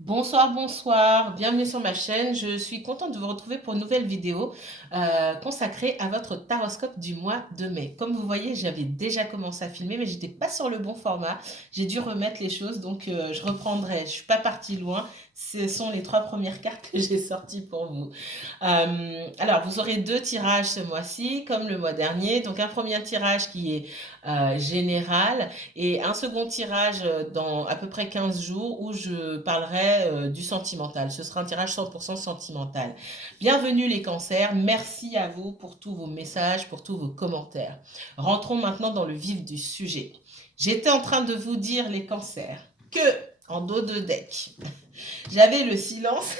Bonsoir, bonsoir, bienvenue sur ma chaîne. Je suis contente de vous retrouver pour une nouvelle vidéo consacrée à votre taroscope du mois de mai. Comme vous voyez, j'avais déjà commencé à filmer, mais j'étais pas sur le bon format. J'ai dû remettre les choses, donc je reprendrai. Je suis pas partie loin. Ce sont les trois premières cartes que j'ai sorties pour vous. Alors, vous aurez deux tirages ce mois-ci, comme le mois dernier. Donc, un premier tirage qui est général et un second tirage dans à peu près 15 jours où je parlerai du sentimental. Ce sera un tirage 100% sentimental. Bienvenue les cancers, merci à vous pour tous vos messages, pour tous vos commentaires. Rentrons maintenant dans le vif du sujet. J'étais en train de vous dire les cancers que en dos de deck, j'avais le silence.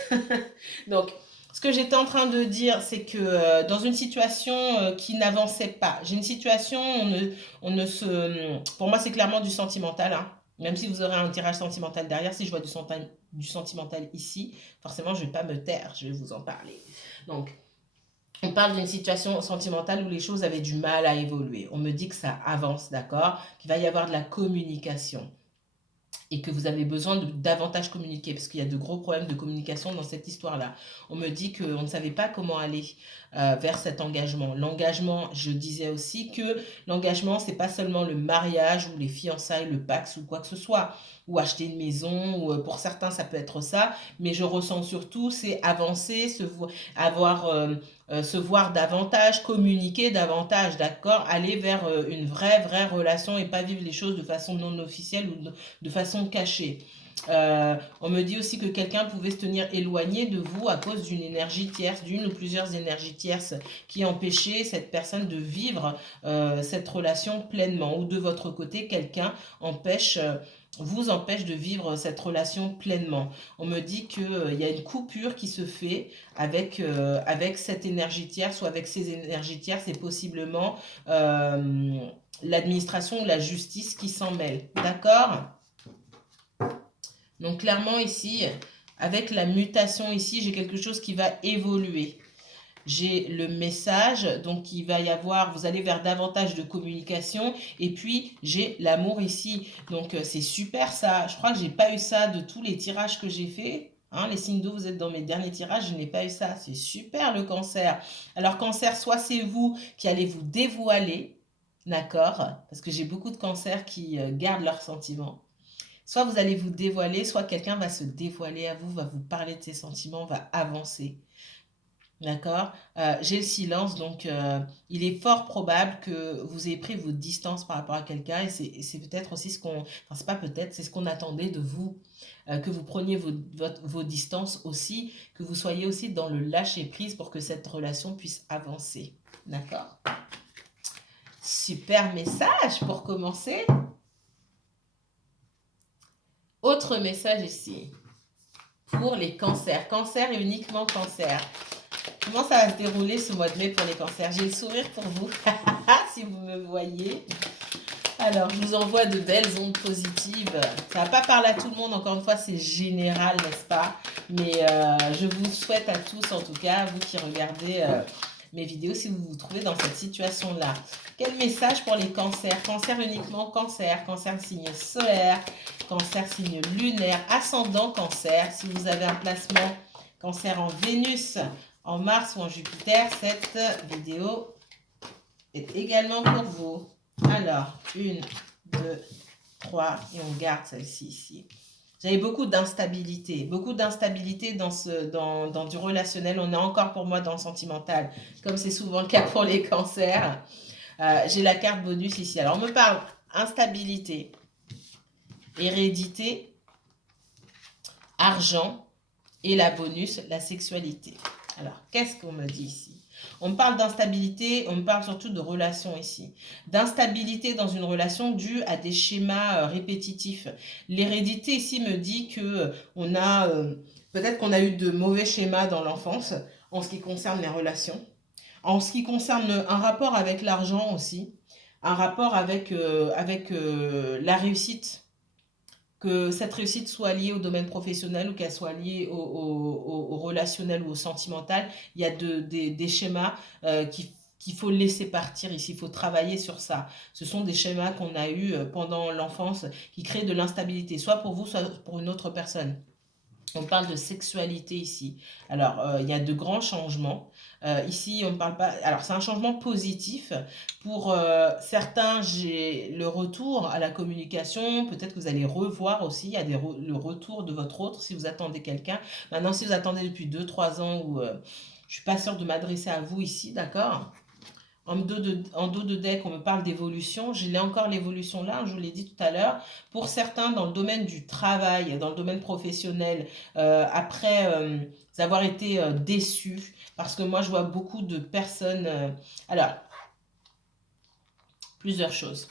Donc, ce que j'étais en train de dire, c'est que dans une situation qui n'avançait pas, j'ai une situation, pour moi c'est clairement du sentimental, hein. Même si vous aurez un tirage sentimental derrière, si je vois du sentimental ici, forcément je ne vais pas me taire, je vais vous en parler. Donc, on parle d'une situation sentimentale où les choses avaient du mal à évoluer. On me dit que ça avance, d'accord, qu'il va y avoir de la communication et que vous avez besoin de davantage communiquer parce qu'il y a de gros problèmes de communication dans cette histoire-là. On me dit qu'on ne savait pas comment aller vers cet engagement. L'engagement, je disais aussi que l'engagement, c'est pas seulement le mariage ou les fiançailles, le Pacs ou quoi que ce soit, ou acheter une maison, ou pour certains ça peut être ça, mais je ressens surtout c'est avancer, avoir se voir davantage, communiquer davantage, d'accord, aller vers une vraie relation et pas vivre les choses de façon non officielle ou de façon cachée. On me dit aussi que quelqu'un pouvait se tenir éloigné de vous à cause d'une énergie tierce, d'une ou plusieurs énergies tierces qui empêchaient cette personne de vivre cette relation pleinement. Ou de votre côté, quelqu'un vous empêche de vivre cette relation pleinement. On me dit qu'il y a une coupure qui se fait avec cette énergie tierce ou avec ces énergies tierces et possiblement l'administration ou la justice qui s'en mêle. D'accord? Donc clairement ici, avec la mutation ici, j'ai quelque chose qui va évoluer. J'ai le message, donc il va y avoir, vous allez vers davantage de communication, et puis j'ai l'amour ici. Donc c'est super ça. Je crois que j'ai pas eu ça de tous les tirages que j'ai fait. Hein, les signes d'eau, vous êtes dans mes derniers tirages, je n'ai pas eu ça. C'est super le cancer. Alors cancer, soit c'est vous qui allez vous dévoiler, d'accord? Parce que j'ai beaucoup de cancers qui gardent leurs sentiments. Soit vous allez vous dévoiler, soit quelqu'un va se dévoiler à vous, va vous parler de ses sentiments, va avancer. D'accord. J'ai le silence, donc il est fort probable que vous ayez pris vos distances par rapport à quelqu'un et c'est peut-être aussi ce qu'on, enfin c'est pas peut-être, c'est ce qu'on attendait de vous, que vous preniez vos distances aussi, que vous soyez aussi dans le lâcher prise pour que cette relation puisse avancer. D'accord. Super message pour commencer. Autre message ici pour les cancers. Cancer et uniquement cancer. Comment ça va se dérouler ce mois de mai pour les cancers? J'ai le sourire pour vous, si vous me voyez. Alors, je vous envoie de belles ondes positives. Ça va pas parler à tout le monde, encore une fois, c'est général, n'est-ce pas? Mais je vous souhaite à tous, en tout cas, vous qui regardez mes vidéos, si vous vous trouvez dans cette situation-là. Quel message pour les cancers? Cancer uniquement cancer, cancer signe solaire, cancer signe lunaire, ascendant cancer. Si vous avez un placement cancer en Vénus, en Mars ou en Jupiter, cette vidéo est également pour vous. Alors, 1, 2, 3, et on garde celle-ci ici. J'avais beaucoup d'instabilité dans du relationnel. On est encore pour moi dans le sentimental, comme c'est souvent le cas pour les cancers. J'ai la carte bonus ici. Alors, on me parle instabilité, hérédité, argent et la bonus, la sexualité. Alors, qu'est-ce qu'on me dit ici? On me parle d'instabilité, on me parle surtout de relations ici. D'instabilité dans une relation due à des schémas répétitifs. L'hérédité ici me dit que on a peut-être qu'on a eu de mauvais schémas dans l'enfance en ce qui concerne les relations, en ce qui concerne un rapport avec l'argent aussi, un rapport avec la réussite, que cette réussite soit liée au domaine professionnel ou qu'elle soit liée au relationnel ou au sentimental, il y a des schémas qu'il faut laisser partir ici, il faut travailler sur ça. Ce sont des schémas qu'on a eus pendant l'enfance qui créent de l'instabilité, soit pour vous, soit pour une autre personne. On parle de sexualité ici. Alors, il y a de grands changements. Ici, on ne parle pas... Alors, c'est un changement positif. Pour certains, j'ai le retour à la communication. Peut-être que vous allez revoir aussi. Il y a le retour de votre autre si vous attendez quelqu'un. Maintenant, si vous attendez depuis 2 3 ans ou... je ne suis pas sûre de m'adresser à vous ici, d'accord? En dos de deck, on me parle d'évolution. J'ai encore l'évolution là, je vous l'ai dit tout à l'heure. Pour certains, dans le domaine du travail, dans le domaine professionnel, après avoir été déçus, parce que moi, je vois beaucoup de personnes... alors, plusieurs choses.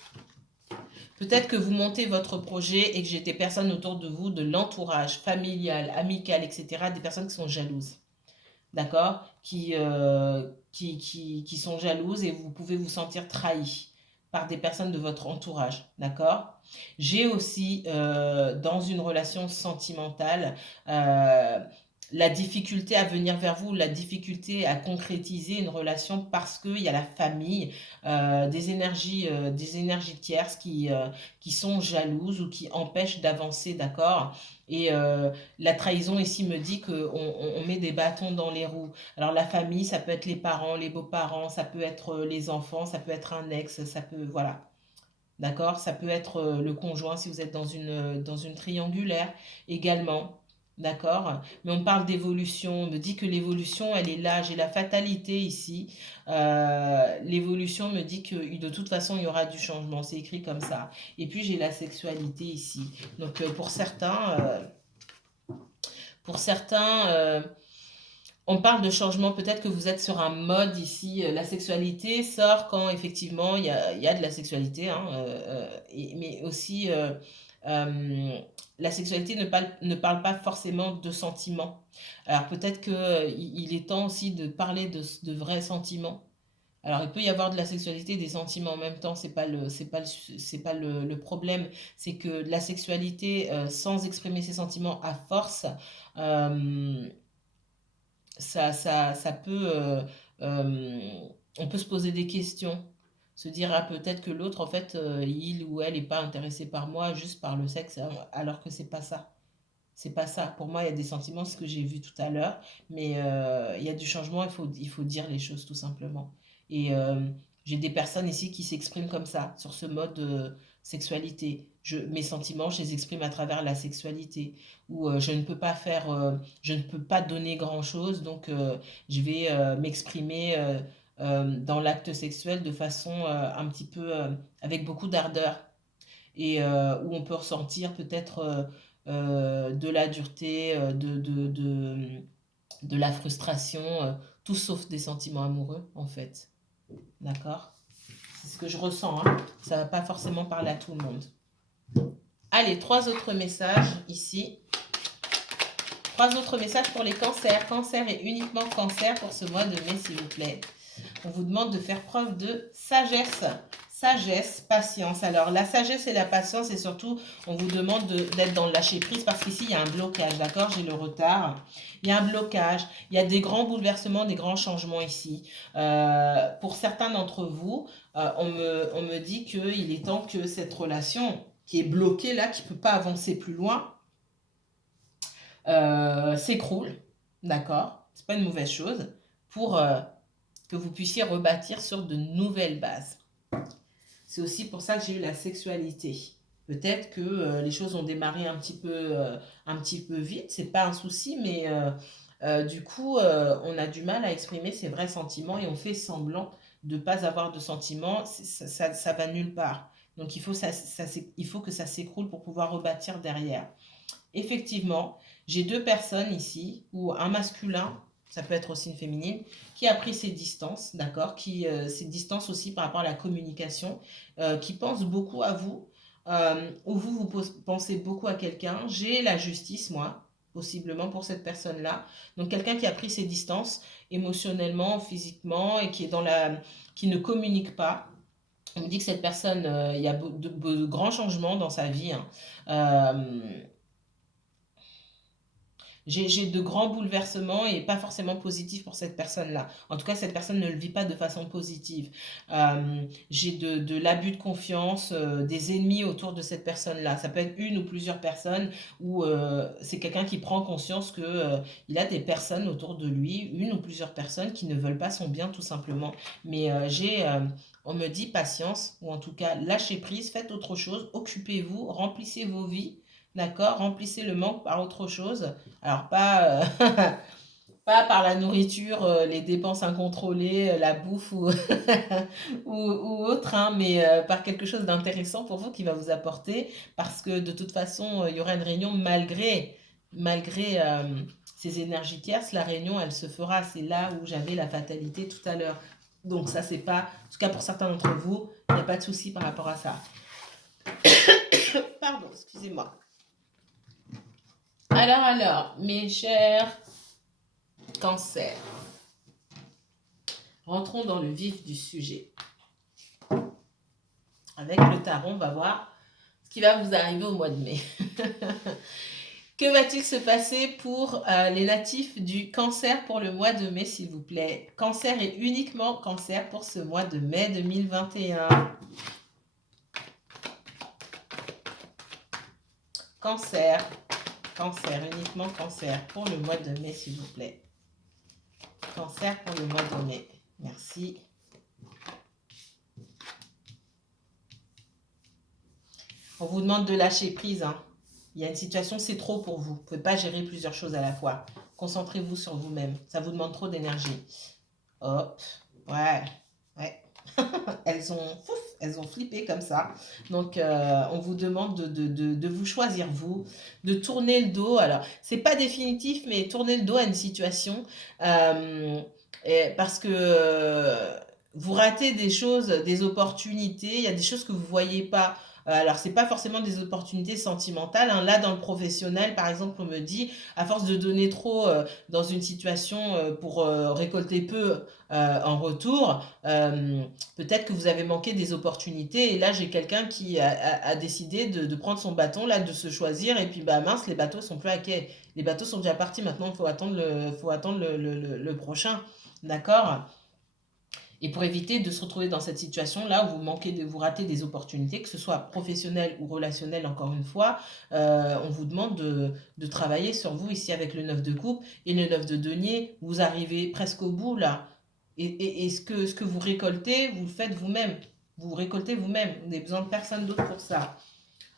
Peut-être que vous montez votre projet et que j'ai des personnes autour de vous, de l'entourage familial, amical, etc., des personnes qui sont jalouses. D'accord, qui sont jalouses et vous pouvez vous sentir trahi par des personnes de votre entourage, d'accord. J'ai aussi, dans une relation sentimentale, euh, la difficulté à venir vers vous, la difficulté à concrétiser une relation parce qu'il y a la famille, des énergies tierces qui sont jalouses ou qui empêchent d'avancer, d'accord. Et la trahison ici me dit qu'on met des bâtons dans les roues. Alors la famille, ça peut être les parents, les beaux-parents, ça peut être les enfants, ça peut être un ex, ça peut... Voilà. D'accord. Ça peut être le conjoint si vous êtes dans une triangulaire également. D'accord. Mais on parle d'évolution. On me dit que l'évolution, elle est là. J'ai la fatalité ici. L'évolution me dit que de toute façon, il y aura du changement. C'est écrit comme ça. Et puis, j'ai la sexualité ici. Donc, pour certains on parle de changement, peut-être que vous êtes sur un mode ici, la sexualité sort quand effectivement il y a de la sexualité, hein, mais aussi la sexualité ne parle pas forcément de sentiments. Alors peut-être qu'il est temps aussi de parler de vrais sentiments. Alors il peut y avoir de la sexualité et des sentiments en même temps, c'est pas le problème, c'est que la sexualité sans exprimer ses sentiments à force, euh, ça peut, on peut se poser des questions, se dire ah, peut-être que l'autre en fait il ou elle n'est pas intéressé par moi juste par le sexe alors que c'est pas ça. C'est pas ça. Pour moi, il y a des sentiments, ce que j'ai vu tout à l'heure, mais il y a du changement, il faut dire les choses tout simplement. Et j'ai des personnes ici qui s'expriment comme ça, sur ce mode sexualité. Mes sentiments, je les exprime à travers la sexualité, où je ne peux pas donner grand-chose, donc je vais m'exprimer dans l'acte sexuel de façon un petit peu avec beaucoup d'ardeur et où on peut ressentir peut-être de la dureté, de la frustration, tout sauf des sentiments amoureux en fait. D'accord. C'est ce que je ressens, hein. Ça ne va pas forcément parler à tout le monde. Allez, 3 autres messages ici. 3 autres messages pour les cancers. Cancer et uniquement cancer pour ce mois de mai, s'il vous plaît. On vous demande de faire preuve de sagesse. Sagesse, patience. Alors, la sagesse et la patience, et surtout, on vous demande d'être dans le lâcher-prise parce qu'ici, il y a un blocage, d'accord? J'ai le retard. Il y a un blocage. Il y a des grands bouleversements, des grands changements ici. Pour certains d'entre vous, on me dit qu'il est temps que cette relation qui est bloquée là, qui ne peut pas avancer plus loin, s'écroule, d'accord? C'est pas une mauvaise chose pour que vous puissiez rebâtir sur de nouvelles bases. C'est aussi pour ça que j'ai eu la sexualité. Peut-être que les choses ont démarré un petit peu vite, c'est pas un souci, mais du coup, on a du mal à exprimer ses vrais sentiments et on fait semblant de ne pas avoir de sentiments, ça va nulle part. Donc il faut que ça s'écroule pour pouvoir rebâtir derrière. Effectivement, j'ai 2 personnes ici, ou un masculin, ça peut être aussi une féminine, qui a pris ses distances, d'accord, ses distances aussi par rapport à la communication, qui pense beaucoup à vous, ou vous pensez beaucoup à quelqu'un. J'ai la justice, moi, possiblement pour cette personne-là. Donc quelqu'un qui a pris ses distances émotionnellement, physiquement, et qui ne communique pas. On me dit que cette personne, il y a de grands changements dans sa vie, hein. J'ai de grands bouleversements et pas forcément positifs pour cette personne-là. En tout cas, cette personne ne le vit pas de façon positive. J'ai de l'abus de confiance, des ennemis autour de cette personne-là. Ça peut être une ou plusieurs personnes ou c'est quelqu'un qui prend conscience que il a des personnes autour de lui, une ou plusieurs personnes qui ne veulent pas son bien tout simplement. Mais on me dit patience, ou en tout cas lâchez prise, faites autre chose, occupez-vous, remplissez vos vies, d'accord? Remplissez le manque par autre chose. Alors pas, pas par la nourriture, les dépenses incontrôlées, la bouffe ou, ou autre, hein, mais par quelque chose d'intéressant pour vous qui va vous apporter, parce que de toute façon, il y aura une réunion malgré ces énergies tierces, la réunion, elle se fera. C'est là où j'avais la fatalité tout à l'heure. Donc ça, c'est pas, en tout cas pour certains d'entre vous, il n'y a pas de souci par rapport à ça. Pardon, excusez-moi. Alors, mes chers cancers, rentrons dans le vif du sujet. Avec le tarot, on va voir ce qui va vous arriver au mois de mai. Que va-t-il se passer pour les natifs du cancer pour le mois de mai, s'il vous plaît? Cancer et uniquement cancer pour ce mois de mai 2021. Cancer, uniquement cancer pour le mois de mai, s'il vous plaît. Cancer pour le mois de mai. Merci. On vous demande de lâcher prise, hein. Il y a une situation, c'est trop pour vous. Vous ne pouvez pas gérer plusieurs choses à la fois. Concentrez-vous sur vous-même. Ça vous demande trop d'énergie. Hop. Ouais. elles ont flippé comme ça. Donc, on vous demande de vous choisir, vous, de tourner le dos. Alors, c'est pas définitif, mais tourner le dos à une situation parce que vous ratez des choses, des opportunités. Il y a des choses que vous voyez pas. Alors, c'est pas forcément des opportunités sentimentales, hein. Là, dans le professionnel, par exemple, on me dit, à force de donner trop dans une situation pour récolter peu en retour, peut-être que vous avez manqué des opportunités. Et là, j'ai quelqu'un qui a décidé de prendre son bâton, là, de se choisir. Et puis, bah mince, les bateaux sont plus à quai. Les bateaux sont déjà partis. Maintenant, il faut attendre le prochain. D'accord? Et pour éviter de se retrouver dans cette situation-là où vous ratez des opportunités, que ce soit professionnelles ou relationnelles, encore une fois, on vous demande de travailler sur vous ici avec le 9 de coupe et le 9 de denier. Vous arrivez presque au bout là. Et ce que vous récoltez, vous le faites vous-même. Vous récoltez vous-même. Vous n'avez besoin de personne d'autre pour ça.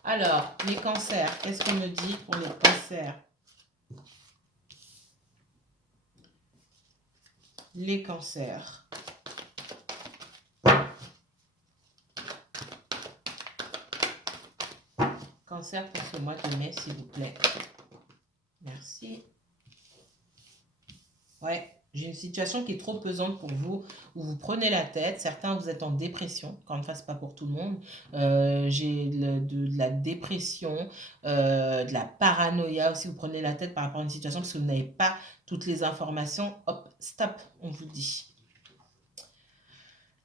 Alors, les cancers, qu'est-ce qu'on me dit pour les cancers? Les cancers. Cancer pour ce mois de mai, s'il vous plaît. Merci. Ouais, j'ai une situation qui est trop pesante pour vous, où vous prenez la tête. Certains, vous êtes en dépression, quand même, c'est pas pour tout le monde. J'ai de la dépression, de la paranoïa aussi. Vous prenez la tête par rapport à une situation parce que vous n'avez pas toutes les informations. Hop, stop, on vous dit.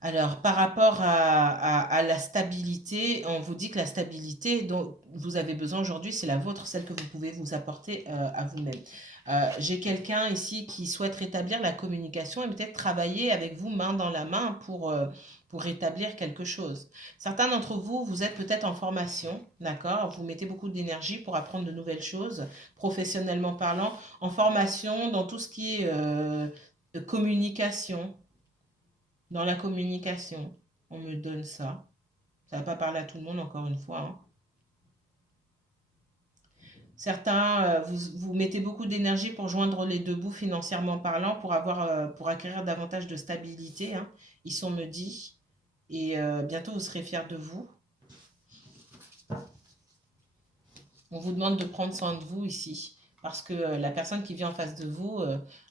Alors, par rapport à la stabilité, on vous dit que la stabilité dont vous avez besoin aujourd'hui, c'est la vôtre, celle que vous pouvez vous apporter à vous-même. J'ai quelqu'un ici qui souhaite rétablir la communication et peut-être travailler avec vous main dans la main pour rétablir quelque chose. Certains d'entre vous, vous êtes peut-être en formation, d'accord? Vous mettez beaucoup d'énergie pour apprendre de nouvelles choses, professionnellement parlant, en formation dans tout ce qui est communication. Dans la communication, on me donne ça. Ça ne va pas parler à tout le monde, encore une fois, hein. Certains, vous mettez beaucoup d'énergie pour joindre les deux bouts financièrement parlant, pour acquérir davantage de stabilité, hein. Ils sont me dit. Et bientôt, vous serez fiers de vous. On vous demande de prendre soin de vous ici. Parce que la personne qui vient en face de vous,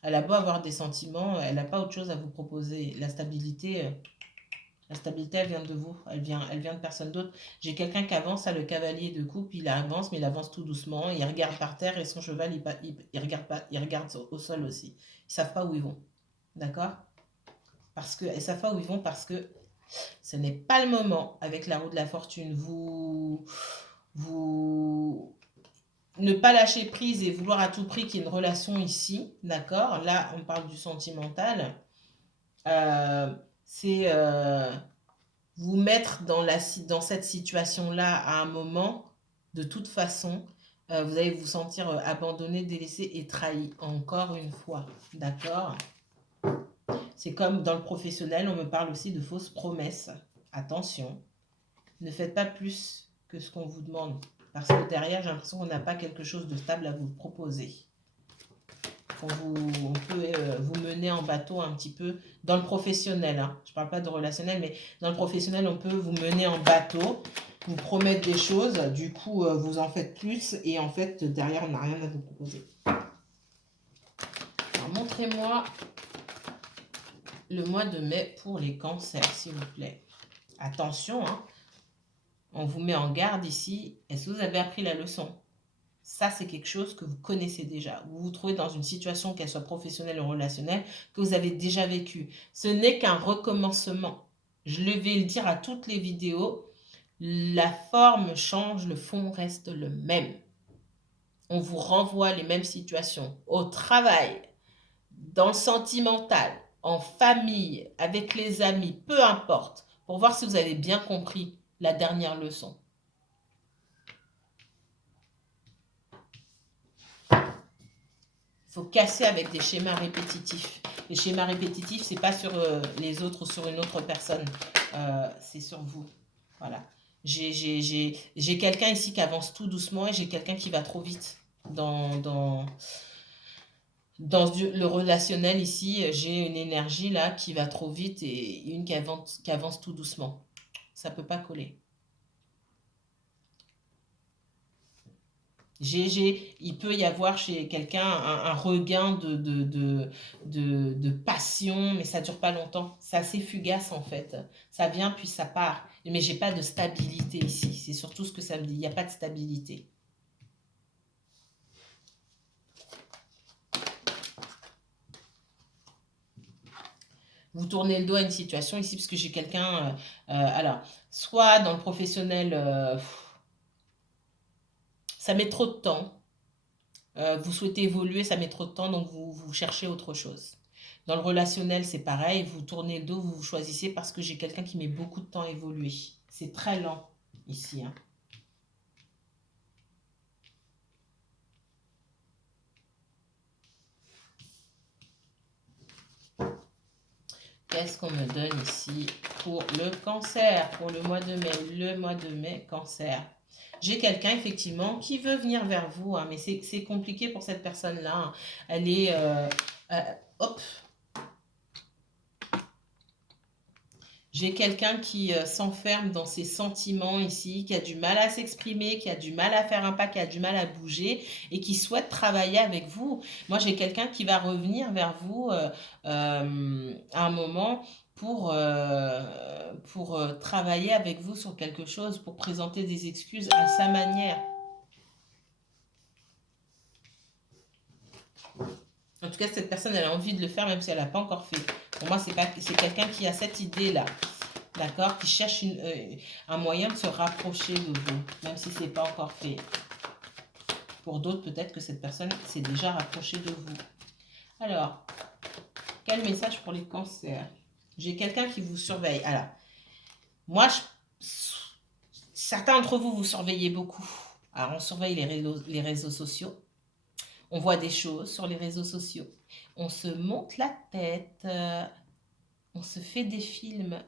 elle a beau avoir des sentiments, elle n'a pas autre chose à vous proposer. La stabilité, elle vient de vous, elle vient de personne d'autre. J'ai quelqu'un qui avance, à le cavalier de coupe, il avance, mais il avance tout doucement, il regarde par terre et son cheval, il regarde pas, il regarde au sol aussi. Ils savent pas où ils vont, d'accord? Ils savent pas où ils vont parce que ce n'est pas le moment avec la roue de la fortune. Vous, ne pas lâcher prise et vouloir à tout prix qu'il y ait une relation ici, d'accord? Là, on parle du sentimental. C'est vous mettre dans cette situation-là à un moment, de toute façon, vous allez vous sentir abandonné, délaissé et trahi, encore une fois, d'accord? C'est comme dans le professionnel, on me parle aussi de fausses promesses. Attention, ne faites pas plus que ce qu'on vous demande. Parce que derrière, j'ai l'impression qu'on n'a pas quelque chose de stable à vous proposer. On peut vous mener en bateau un petit peu dans le professionnel. Hein. Je ne parle pas de relationnel, mais dans le professionnel, on peut vous mener en bateau, vous promettre des choses. Du coup, vous en faites plus. Et en fait, derrière, on n'a rien à vous proposer. Alors, montrez-moi le mois de mai pour les cancers, s'il vous plaît. Attention, hein, on vous met en garde ici. Est-ce que vous avez appris la leçon? Ça, c'est quelque chose que vous connaissez déjà. Vous vous trouvez dans une situation, qu'elle soit professionnelle ou relationnelle, que vous avez déjà vécue. Ce n'est qu'un recommencement. Je vais le dire à toutes les vidéos. La forme change, le fond reste le même. On vous renvoie les mêmes situations. Au travail, dans le sentimental, en famille, avec les amis, peu importe, pour voir si vous avez bien compris la dernière leçon. Il faut casser avec des schémas répétitifs. Les schémas répétitifs, c'est pas sur les autres ou sur une autre personne, c'est sur vous. Voilà. J'ai quelqu'un ici qui avance tout doucement et j'ai quelqu'un qui va trop vite dans le relationnel ici. J'ai une énergie là qui va trop vite et une qui avance tout doucement. Ça peut pas coller. Il peut y avoir chez quelqu'un un regain de passion, mais ça ne dure pas longtemps. C'est assez fugace en fait. Ça vient puis ça part. Mais j'ai pas de stabilité ici. C'est surtout ce que ça me dit. Il n'y a pas de stabilité. Vous tournez le dos à une situation ici parce que j'ai quelqu'un... alors, soit dans le professionnel, ça met trop de temps. Vous souhaitez évoluer, ça met trop de temps, donc vous cherchez autre chose. Dans le relationnel, c'est pareil, vous tournez le dos, vous choisissez parce que j'ai quelqu'un qui met beaucoup de temps à évoluer. C'est très lent ici. Hein. Qu'est-ce qu'on me donne ici pour le cancer, pour le mois de mai? Le mois de mai, cancer. J'ai quelqu'un, effectivement, qui veut venir vers vous, hein, mais c'est compliqué pour cette personne-là. Hein. Elle est... hop. J'ai quelqu'un qui s'enferme dans ses sentiments ici, qui a du mal à s'exprimer, qui a du mal à faire un pas, qui a du mal à bouger et qui souhaite travailler avec vous. Moi, j'ai quelqu'un qui va revenir vers vous à un moment pour travailler avec vous sur quelque chose, pour présenter des excuses à sa manière. En tout cas, cette personne, elle a envie de le faire, même si elle n'a pas encore fait. Pour moi, c'est quelqu'un qui a cette idée-là. D'accord? Qui cherche un moyen de se rapprocher de vous, même si ce n'est pas encore fait. Pour d'autres, peut-être que cette personne s'est déjà rapprochée de vous. Alors, quel message pour les cancers? J'ai quelqu'un qui vous surveille. Alors, moi, certains d'entre vous, vous surveillez beaucoup. Alors, on surveille les réseaux sociaux. On voit des choses sur les réseaux sociaux. On se monte la tête. On se fait des films.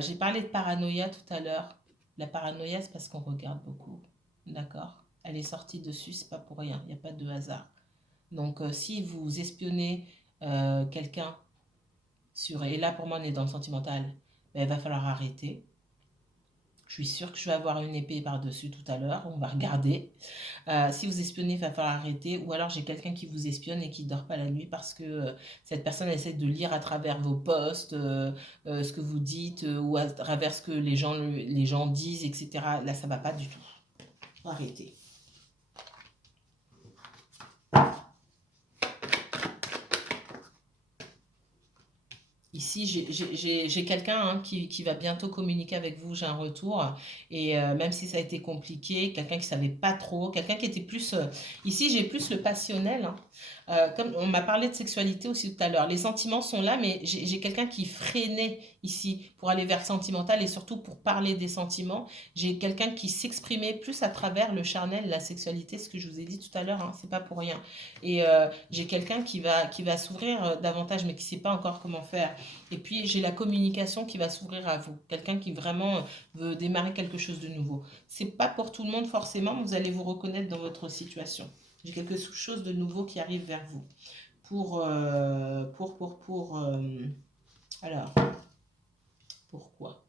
J'ai parlé de paranoïa tout à l'heure. La paranoïa, c'est parce qu'on regarde beaucoup. D'accord? Elle est sortie dessus, c'est pas pour rien. Il n'y a pas de hasard. Donc, si vous espionnez quelqu'un et là, pour moi, on est dans le sentimental, ben, il va falloir arrêter. Je suis sûre que je vais avoir une épée par-dessus tout à l'heure. On va regarder. Si vous espionnez, il va falloir arrêter. Ou alors, j'ai quelqu'un qui vous espionne et qui ne dort pas la nuit parce que cette personne essaie de lire à travers vos posts, ce que vous dites, ou à travers ce que les gens disent, etc. Là, ça ne va pas du tout. Arrêtez. Il Ici, j'ai quelqu'un hein, qui va bientôt communiquer avec vous, j'ai un retour. Et même si ça a été compliqué, quelqu'un qui savait pas trop, quelqu'un qui était plus... ici, j'ai plus le passionnel. Hein. Comme on m'a parlé de sexualité aussi tout à l'heure. Les sentiments sont là, mais j'ai quelqu'un qui freinait ici pour aller vers le sentimental et surtout pour parler des sentiments. J'ai quelqu'un qui s'exprimait plus à travers le charnel, la sexualité, ce que je vous ai dit tout à l'heure, hein, c'est pas pour rien. Et j'ai quelqu'un qui va s'ouvrir davantage, mais qui sait pas encore comment faire. Et puis j'ai la communication qui va s'ouvrir à vous. Quelqu'un qui vraiment veut démarrer quelque chose de nouveau. C'est pas pour tout le monde forcément, mais vous allez vous reconnaître dans votre situation. J'ai quelque chose de nouveau qui arrive vers vous. Alors, pourquoi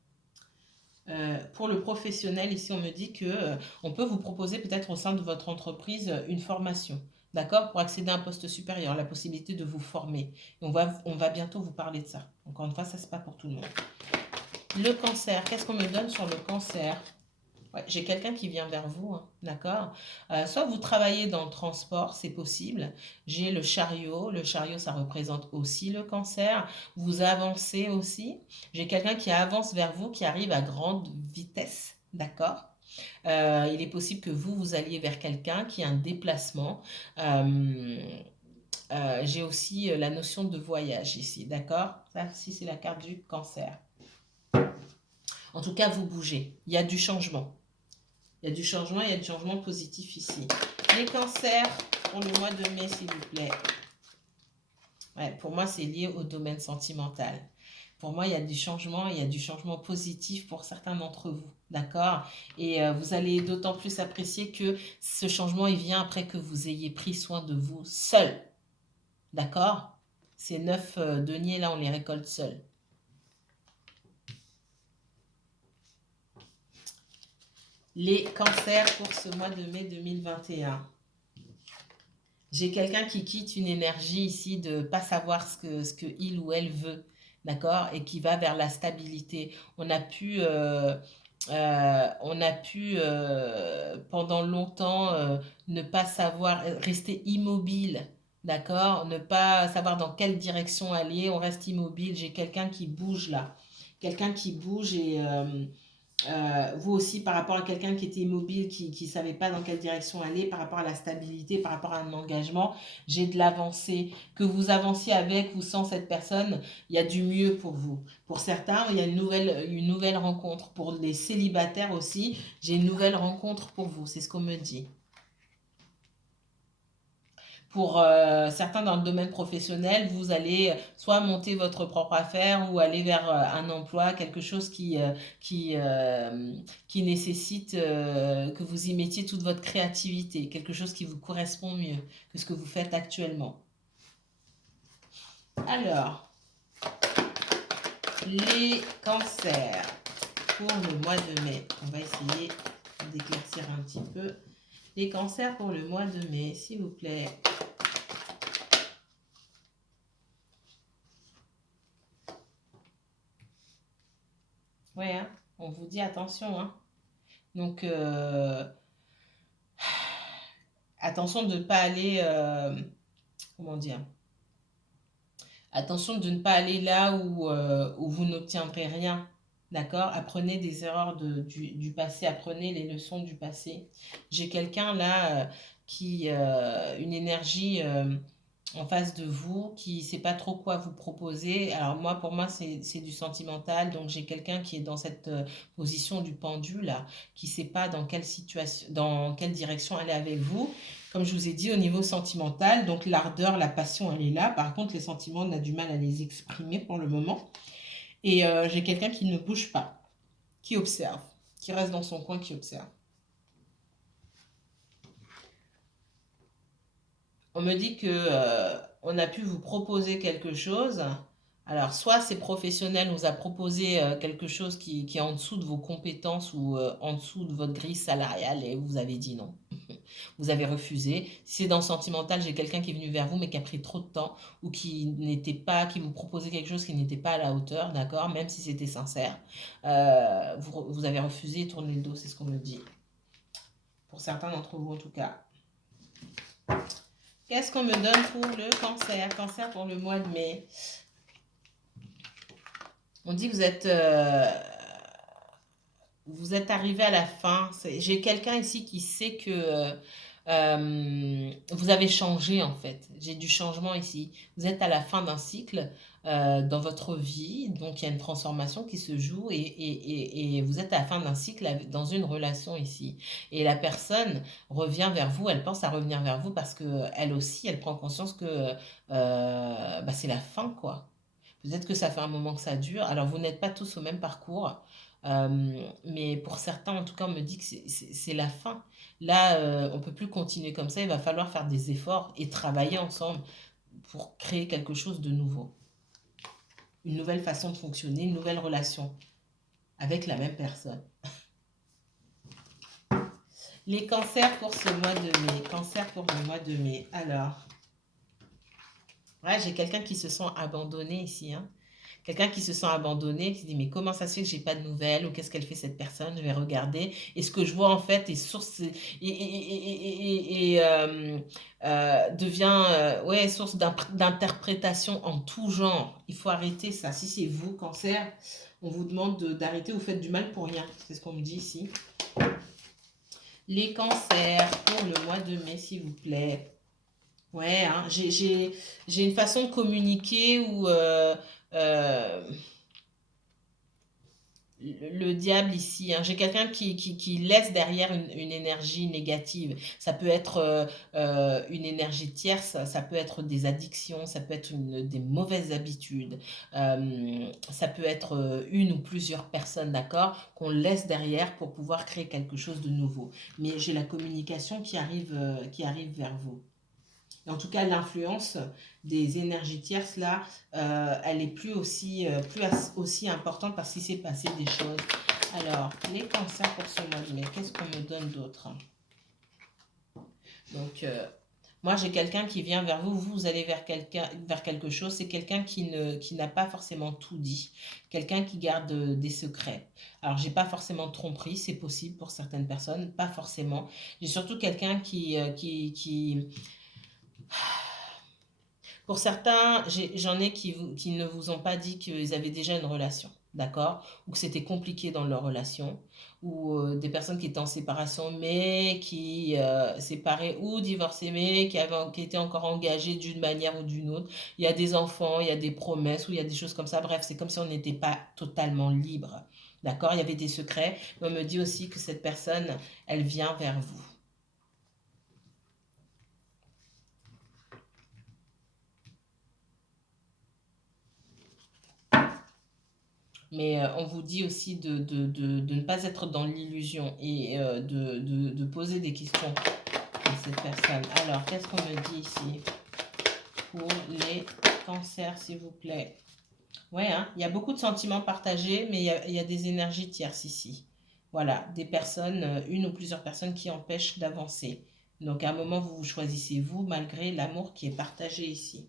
pour le professionnel, ici, on me dit que on peut vous proposer peut-être au sein de votre entreprise une formation, d'accord, pour accéder à un poste supérieur, la possibilité de vous former. Et on va bientôt vous parler de ça. Encore une fois, ça, c'est pas pour tout le monde. Le cancer, qu'est-ce qu'on me donne sur le cancer? Ouais, j'ai quelqu'un qui vient vers vous, hein, d'accord? Soit vous travaillez dans le transport, c'est possible. J'ai le chariot. Le chariot, ça représente aussi le cancer. Vous avancez aussi. J'ai quelqu'un qui avance vers vous, qui arrive à grande vitesse, d'accord? Il est possible que vous alliez vers quelqu'un qui a un déplacement. J'ai aussi la notion de voyage ici, d'accord? Ça, si c'est la carte du cancer. En tout cas, vous bougez. Il y a du changement. Il y a du changement, il y a du changement positif ici. Les cancers pour le mois de mai, s'il vous plaît. Ouais, pour moi, c'est lié au domaine sentimental. Pour moi, il y a du changement, il y a du changement positif pour certains d'entre vous. D'accord? Et vous allez d'autant plus apprécier que ce changement, il vient après que vous ayez pris soin de vous seul. D'accord? Ces 9 deniers, là, on les récolte seuls. Les cancers pour ce mois de mai 2021. J'ai quelqu'un qui quitte une énergie ici de ne pas savoir ce que il ou elle veut, d'accord? Et qui va vers la stabilité. On a pu pendant longtemps ne pas savoir, rester immobile, d'accord? Ne pas savoir dans quelle direction aller, on reste immobile. J'ai quelqu'un qui bouge là. Quelqu'un qui bouge et vous aussi par rapport à quelqu'un qui était immobile, qui ne savait pas dans quelle direction aller, par rapport à la stabilité, par rapport à un engagement, j'ai de l'avancée. Que vous avanciez avec ou sans cette personne, il y a du mieux pour vous. Pour certains, il y a une nouvelle rencontre. Pour les célibataires aussi, j'ai une nouvelle rencontre pour vous, c'est ce qu'on me dit. Pour certains dans le domaine professionnel, vous allez soit monter votre propre affaire ou aller vers un emploi, quelque chose qui nécessite que vous y mettiez toute votre créativité, quelque chose qui vous correspond mieux que ce que vous faites actuellement. Alors, les cancers pour le mois de mai. On va essayer d'éclaircir un petit peu. Les cancers pour le mois de mai, s'il vous plaît. Ouais, hein, on vous dit attention. Hein. Donc, attention de ne pas aller... comment dire? Attention de ne pas aller là où vous n'obtiendrez rien. D'accord? Apprenez des erreurs du passé, apprenez les leçons du passé. J'ai quelqu'un là qui... une énergie... en face de vous qui ne sait pas trop quoi vous proposer. Alors moi, pour moi, c'est du sentimental. Donc j'ai quelqu'un qui est dans cette position du pendule là, qui ne sait pas dans quelle situation, dans quelle direction aller avec vous. Comme je vous ai dit, au niveau sentimental, donc l'ardeur, la passion, elle est là. Par contre, les sentiments, on a du mal à les exprimer pour le moment. Et j'ai quelqu'un qui ne bouge pas, qui observe, qui reste dans son coin, qui observe. On me dit que on a pu vous proposer quelque chose. Alors, soit c'est professionnel, nous a proposé quelque chose qui est en dessous de vos compétences ou en dessous de votre grille salariale et vous avez dit non. Vous avez refusé. Si c'est dans le sentimental, j'ai quelqu'un qui est venu vers vous mais qui a pris trop de temps ou qui vous proposait quelque chose qui n'était pas à la hauteur, d'accord, même si c'était sincère. Vous avez refusé et tourné le dos, c'est ce qu'on me dit. Pour certains d'entre vous en tout cas. Qu'est-ce qu'on me donne pour le cancer? Cancer pour le mois de mai. On dit que vous êtes arrivé à la fin. J'ai quelqu'un ici qui sait que vous avez changé en fait. J'ai du changement ici. Vous êtes à la fin d'un cycle dans votre vie, donc il y a une transformation qui se joue et vous êtes à la fin d'un cycle dans une relation ici. Et la personne revient vers vous, elle pense à revenir vers vous parce que elle aussi, elle prend conscience que bah, c'est la fin quoi. Peut-être que ça fait un moment que ça dure. Alors, vous n'êtes pas tous au même parcours, mais pour certains, en tout cas, on me dit que c'est la fin. Là, on ne peut plus continuer comme ça. Il va falloir faire des efforts et travailler ensemble pour créer quelque chose de nouveau. Une nouvelle façon de fonctionner, une nouvelle relation avec la même personne. Les cancers pour ce mois de mai. Cancer pour le mois de mai. Alors, ouais, j'ai quelqu'un qui se sent abandonné ici, hein. Quelqu'un qui se sent abandonné, qui se dit mais comment ça se fait que j'ai pas de nouvelles ou qu'est-ce qu'elle fait cette personne? Je vais regarder. Et ce que je vois en fait est source devient ouais, source d'interprétation en tout genre. Il faut arrêter ça. Si c'est vous, cancer, on vous demande d'arrêter, vous faites du mal pour rien. C'est ce qu'on me dit ici. Les cancers pour le mois de mai, s'il vous plaît. Ouais, hein, j'ai une façon de communiquer où le diable ici, hein. J'ai quelqu'un qui laisse derrière une énergie négative. Ça peut être une énergie tierce, ça peut être des addictions, ça peut être des mauvaises habitudes, ça peut être une ou plusieurs personnes, d'accord, qu'on laisse derrière pour pouvoir créer quelque chose de nouveau. Mais j'ai la communication qui arrive vers vous. En tout cas, l'influence des énergies tierces, là, elle est plus aussi importante parce qu'il s'est passé des choses. Alors, les cancers pour ce mois de mai, qu'est-ce qu'on me donne d'autre? Donc, moi, j'ai quelqu'un qui vient vers vous, vous allez vers quelque chose. C'est quelqu'un qui n'a pas forcément tout dit, quelqu'un qui garde des secrets. Alors, j'ai pas forcément de tromperie, c'est possible pour certaines personnes, pas forcément. J'ai surtout quelqu'un pour certains, j'en ai qui ne vous ont pas dit qu'ils avaient déjà une relation, d'accord? Ou que c'était compliqué dans leur relation, ou des personnes qui étaient en séparation, mais qui séparaient ou divorcées, mais qui étaient encore engagées d'une manière ou d'une autre. Il y a des enfants, il y a des promesses, ou il y a des choses comme ça. Bref, c'est comme si on n'était pas totalement libre, d'accord? Il y avait des secrets, mais on me dit aussi que cette personne, elle vient vers vous. Mais on vous dit aussi de ne pas être dans l'illusion et de poser des questions à cette personne. Alors, qu'est-ce qu'on me dit ici pour les cancers, s'il vous plaît? Ouais, hein, il y a beaucoup de sentiments partagés, mais il y a des énergies tierces ici. Voilà, des personnes, une ou plusieurs personnes qui empêchent d'avancer. Donc, à un moment, vous vous choisissez vous, malgré l'amour qui est partagé ici.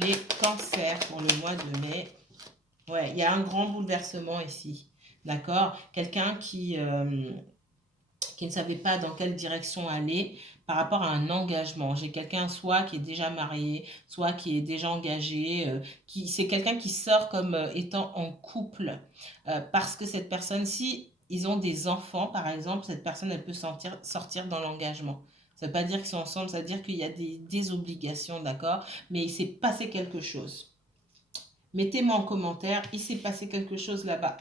Les cancers pour le mois de mai. Ouais, il y a un grand bouleversement ici. D'accord? Quelqu'un qui ne savait pas dans quelle direction aller par rapport à un engagement. J'ai quelqu'un soit qui est déjà marié, soit qui est déjà engagé, c'est quelqu'un qui sort comme étant en couple parce que cette personne, si ils ont des enfants, par exemple, cette personne, elle peut sortir dans l'engagement. Ça ne veut pas dire qu'ils sont ensemble, ça veut dire qu'il y a des obligations, d'accord? Mais il s'est passé quelque chose. Mettez-moi en commentaire, il s'est passé quelque chose là-bas.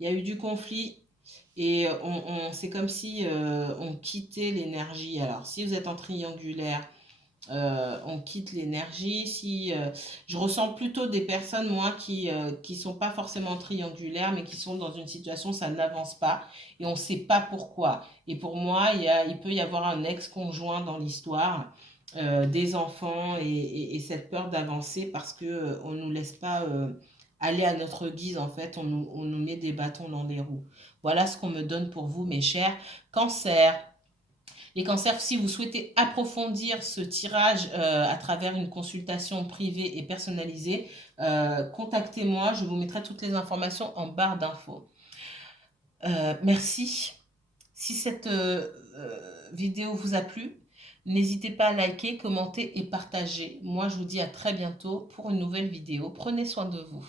Il y a eu du conflit et c'est comme si on quittait l'énergie. Alors, si vous êtes en triangulaire, on quitte l'énergie. Si je ressens plutôt des personnes, moi, qui sont pas forcément triangulaires, mais qui sont dans une situation où ça n'avance pas et on ne sait pas pourquoi. Et pour moi, il peut y avoir un ex-conjoint dans l'histoire, des enfants et cette peur d'avancer parce que on nous laisse pas aller à notre guise en fait. On nous met des bâtons dans les roues. Voilà ce qu'on me donne pour vous, mes chers cancers. Les cancers, si vous souhaitez approfondir ce tirage à travers une consultation privée et personnalisée, contactez-moi, je vous mettrai toutes les informations en barre d'infos. Merci. Si cette vidéo vous a plu, N'hésitez pas à liker, commenter et partager. Moi, je vous dis à très bientôt pour une nouvelle vidéo. Prenez soin de vous.